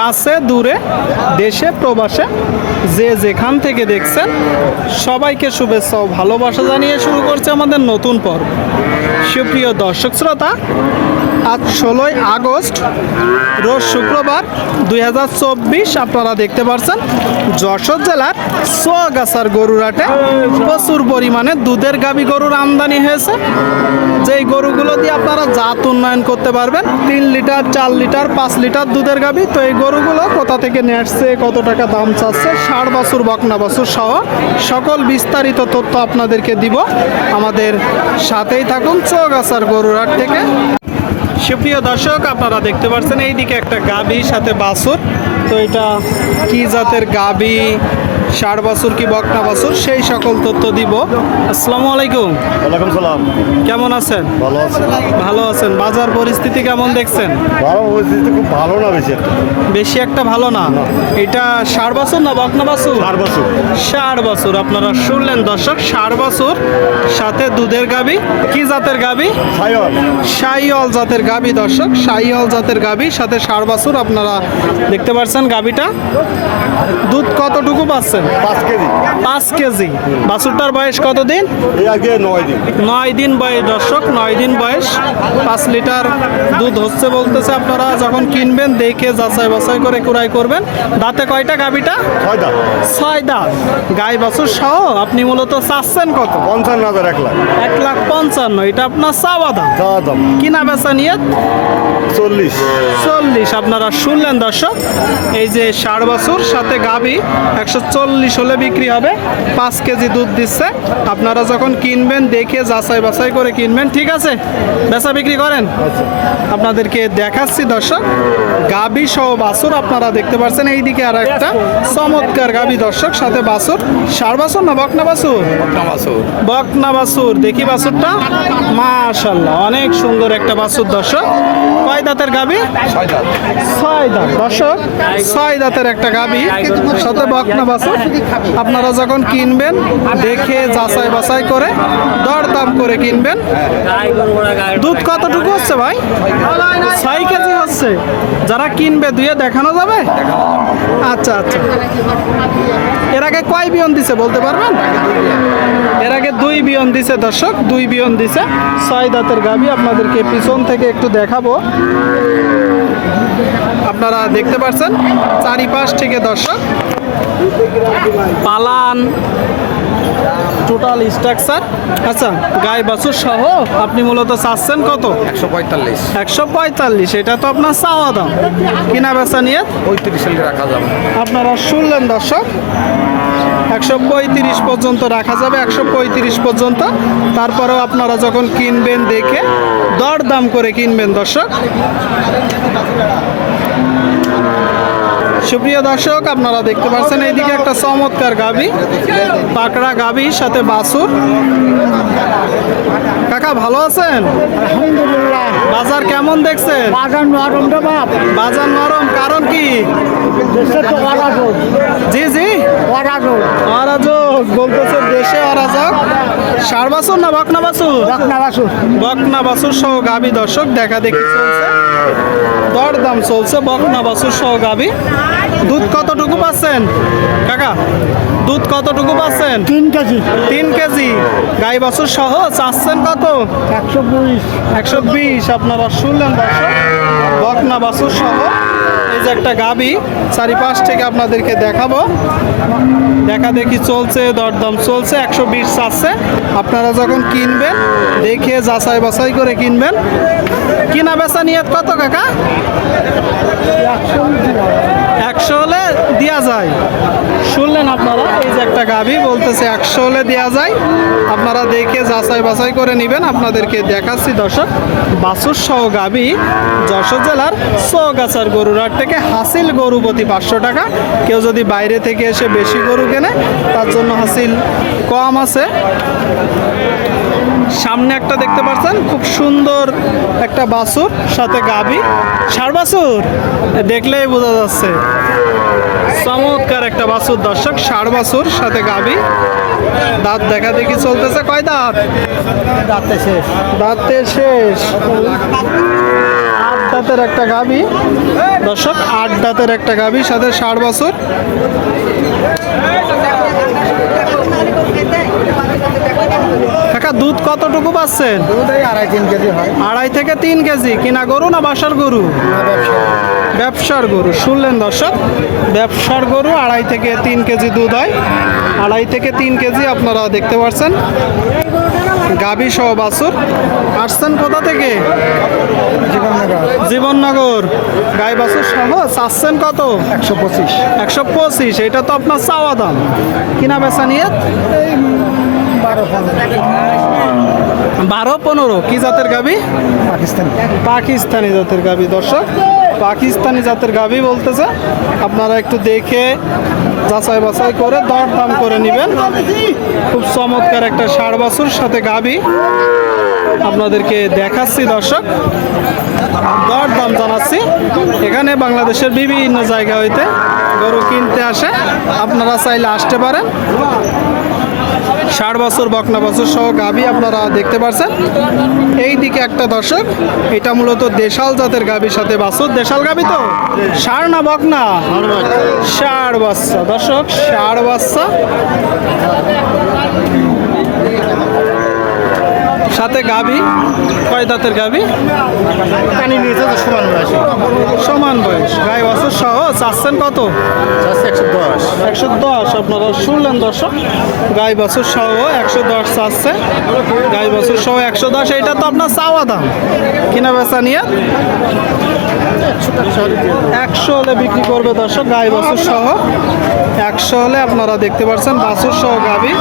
কাছে, দূরে, দেশে, প্রবাসে, যে যেখান থেকে দেখছেন, সবাইকে শুভেচ্ছা ও ভালোবাসা জানিয়ে শুরু করছে আমাদের নতুন পর্ব। সুপ্রিয় দর্শক শ্রোতা আজ ষোলোই আগস্ট, রোজ শুক্রবার দু হাজার চব্বিশ, আপনারা দেখতে পাচ্ছেন যশোর জেলার সোয়াগাছার গরুরাটে প্রচুর পরিমাণে দুধের গাবি গরুর আমদানি হয়েছে। যেই গরুগুলো দিয়ে আপনারা জাত উন্নয়ন করতে পারবেন, তিন লিটার, চার লিটার, পাঁচ লিটার দুধের গাবি, তো এই গরুগুলো কোথা থেকে নিয়ে আসছে, কত টাকা দাম চাচ্ছে, ষাট বছর, বকনা বছর সহ সকল বিস্তারিত তথ্য আপনাদেরকে দিব। আমাদের সাথেই থাকুন চৌগাছার গরুরাট থেকে। সুপ্রিয় দর্শক, আপনারা দেখতে পাচ্ছেন এইদিকে একটা গাবি সাথে বাসুর তো এটা কি জাতের গাবি ষাট বাছুর কি বকনা বাছুর সেই সকল তথ্য দিব। আসসালামু আলাইকুম। ওয়ালাইকুম সালাম। কেমন আছেন? ভালো আছেন ভালো আছেন। বাজার পরিস্থিতি কেমন দেখছেন? ভালো পরিস্থিতি খুব ভালো না বেশি একটা। বেশি একটা ভালো না? এটা ষাট বছর না বকনা বাছুর? চার বছর। ষাট বছর। আপনারা শুনলেন দর্শক ষাট বছর সাথে দুধের গাবি কি জাতের গাবি? সায়ন শাহিওয়াল জাতের গাবি দর্শক শাহিওয়াল জাতের গাবি সাথে ষাট বছর আপনারা দেখতে পাচ্ছেন গাবিটা। দুধ কতটুকু পাচ্ছেন পাঁচ কেজি। পাঁচ কেজি। বাছুরটার বয়স কতদিন? নয় দিন। নয় দিন বয়স দর্শক নয় দিন বয়স। পাঁচ লিটার দুধ হচ্ছে বলতেছে আপনারা যখন কিনবেন দেখে যাচাই বাছাই করে কুড়াই করবেন। দাঁতে কয়টা গাবিটা ছয় দাঁত। গাই বাছুর সহ আপনি মূলত চাচ্ছেন কত? পঞ্চান্ন হাজার এক লাখ। এক লাখ পঞ্চান্ন। এটা আপনার চাওয়া দাম? কিনা বেচা নিয়ে চল্লিশ। চল্লিশ। আপনারা শুনলেন দর্শক এই যে ষাট বছর সাথে গাবি একশো চল্লিশ হলে বিক্রি হবে। পাঁচ কেজি দুধ দিচ্ছে। আপনারা যখন কিনবেন, দেখে যাচাই বাছাই করে কিনবেন, ঠিক আছে? বেচা বিক্রি করেন? আপনাদেরকে দেখাচ্ছি দর্শক। গাবি সহ বাসুর আপনারা দেখতে পাচ্ছেন। এইদিকে আর একটা চমৎকার গাবি দর্শক সাথে বাসুর সার বাছুর না বকনা বাসুর বকনা বাসুর দেখি বাসুরটা মাশাল্লাহ অনেক সুন্দর একটা বাসুর দর্শক। কয় দাঁতের গাবি? ছয় দাঁত। দর্শক। ছয় দাঁতের একটা গাবি। সাথে বকনা বাসুর আপনারা যখন কিনবেন দেখে যাচাই বাছাই করে দর দাম করে কিনবেন। দুধ কতটুকু হচ্ছে ভাই? ছয় কেজি হচ্ছে। যারা কিনবে, দুয়ে দেখানো যাবে? আচ্ছা আচ্ছা। এর আগে কয় বিয়ন দিছে বলতে পারবেন? এর আগে দুই বিয়ন দিছে, দর্শক। দুই বিয়ন দিছে। ছয় দাঁতের গাবি আপনাদেরকে পিছন থেকে একটু দেখাবো। আপনারা দেখতে পাচ্ছেন চারিপাশ থেকে দর্শক। পালান টোটাল স্ট্রাকচার? আচ্ছা গায়ে বাছুর সহ আপনি মূলত চাচ্ছেন কত? একশো পঁয়তাল্লিশ। একশো পঁয়তাল্লিশ এটা তো আপনার চাওয়া দাম। কিনা বেচা নিয়ে? পঁয়ত্রিশ রাখা যাবে। আপনারা শুনলেন দর্শক? একশো পঁয়ত্রিশ পর্যন্ত রাখা যাবে একশো পঁয়ত্রিশ পর্যন্ত। তারপরেও আপনারা যখন কিনবেন দেখে দর দাম করে কিনবেন দর্শক। সুপ্রিয় দর্শক, আপনারা দেখতে পাচ্ছেন এইদিকে একটা চমৎকার গাবি, পাকড়া গাবি, সাথে বাসুর কাকা, ভালো আছেন? আলহামদুলিল্লাহ। কেমন দেখছেন? বাগান নরম রে বাপ। বাজার নরম কারণ কি? জি জি। অরাজক অরাজক বলতেছে দেশে অরাজক। সার বাছুর না বকনা বাছুর রত্না বাসু বকনা বাছুর সহ গাবি দর্শক দেখা দেখি চলছে। দর দাম চলছে বকনা বাছুর সহ গাবি। দুধ কতটুকু পাচ্ছেন? কাকা? দুধ কতটুকু পাচ্ছেন? তিন কেজি। তিন কেজি। গাই বাছুর সহ চাচ্ছেন কত? একশো বিশ। একশো বিশ। আপনারা শুনলেন দর্শক বকনা বাছুর সহ এই যে একটা গাবি চারিপাশ থেকে আপনাদেরকে দেখাবো। দেখা দেখি চলছে দরদাম চলছে একশো বিশ চাচ্ছে। আপনারা যখন কিনবেন দেখে যাচাই বাছাই করে কিনবেন। কিনা বেচা নিয়ে কত কাকা? একশো হলে দেওয়া যায়। শুনলেন আপনারা? এই যে একটা গাভি বলতেছে, একশো হলে দেওয়া যায়। আপনারা দেখে যাচাই বাছাই করে নেবেন, আপনাদেরকে দেখাচ্ছি দর্শক। বাসুর সহ গাভি যশোর জেলার চৌগাছার গরুরহাট থেকে হাসিল গরু প্রতি পাঁচশো টাকা। কেউ যদি বাইরে থেকে এসে বেশি গরু কেনে, তার জন্য হাসিল কম আছে। সামনে একটা দেখতে পাচ্ছেন খুব সুন্দর একটা বাসুর সাথে গাবি ষাড় বাসুর? দেখলেই বোঝা যাচ্ছে। চমৎকার একটা বাসুর দর্শক ষাড় বাসুর সাথে গাবি দাঁত দেখা দেখি চলতেছে। কয় দাঁত? দাঁতে শেষ। দাঁতে শেষ। আট দাঁতের একটা গাবি দর্শক আট দাঁতের একটা গাবি সাথে ষাট বছর কাকা দুধ কতটুকু পাচ্ছেন? আড়াই তিন কেজি হয়। আড়াই থেকে তিন কেজি। কিনা গরু না বাসার গরু? ব্যবসার। গরু। শুনলেন দর্শক ব্যবসার গরু আড়াই থেকে তিন কেজি দুধ হয়। আড়াই থেকে তিন কেজি আপনারা দেখতে পাচ্ছেন। গাবি সহ বাছুর। আসছেন কোথা থেকে? জীবননগর। গাই বাছুর সহ চাচ্ছেন কত? একশো পঁচিশ। একশো পঁচিশ। এটা তো আপনার চাওয়া দাম। কিনা বেচা নিয়ে? বারো পনেরো। কি জাতের গাবি? পাকিস্তানি। পাকিস্তানি জাতের গাবি দর্শক। পাকিস্তানি জাতের গাবি বলতেছে আপনারা একটু দেখে যাচাই বাছাই করে দর দাম করে নেবেন। খুব চমৎকার একটা ষাড় বাছুর সাথে গাবি আপনাদেরকে দেখাচ্ছি দর্শক। দর দাম জানাচ্ছি। এখানে বাংলাদেশের বিভিন্ন জায়গা হইতে গরু কিনতে আসে। আপনারা চাইলে আসতে পারেন। ষাট বছর, বকনা বছর সহ গাবি আপনারা দেখতে পাচ্ছেন এই দিকে একটা দর্শক, এটা মূলত দেশাল জাতের গাবির সাথে বাসুর দেশাল গাবি তো? ষাড় না বকনা? ষাড় বাচ্চা। দর্শক ষাড় বাচ্চা। সাথে গাবি কয় দাঁতের গাবি পানি নিয়েছে তো সমান বয়সী। সমান বয়স। গাই বছর সহ চাচ্ছেন কত? একশো দশ। একশো দশ। আপনারা শুনলেন দর্শক? গাই বছর সহ একশো দশ চাচ্ছে। গাই বছর সহ একশো দশ। এইটা তো আপনার চাওয়া দাম। কিনা বেচা নিয়ে? একশো হলে বিক্রি করবে দর্শক। গাই বছর সহ একশো হলে আপনারা দেখতে পাচ্ছেন বাছুর সহ গাবি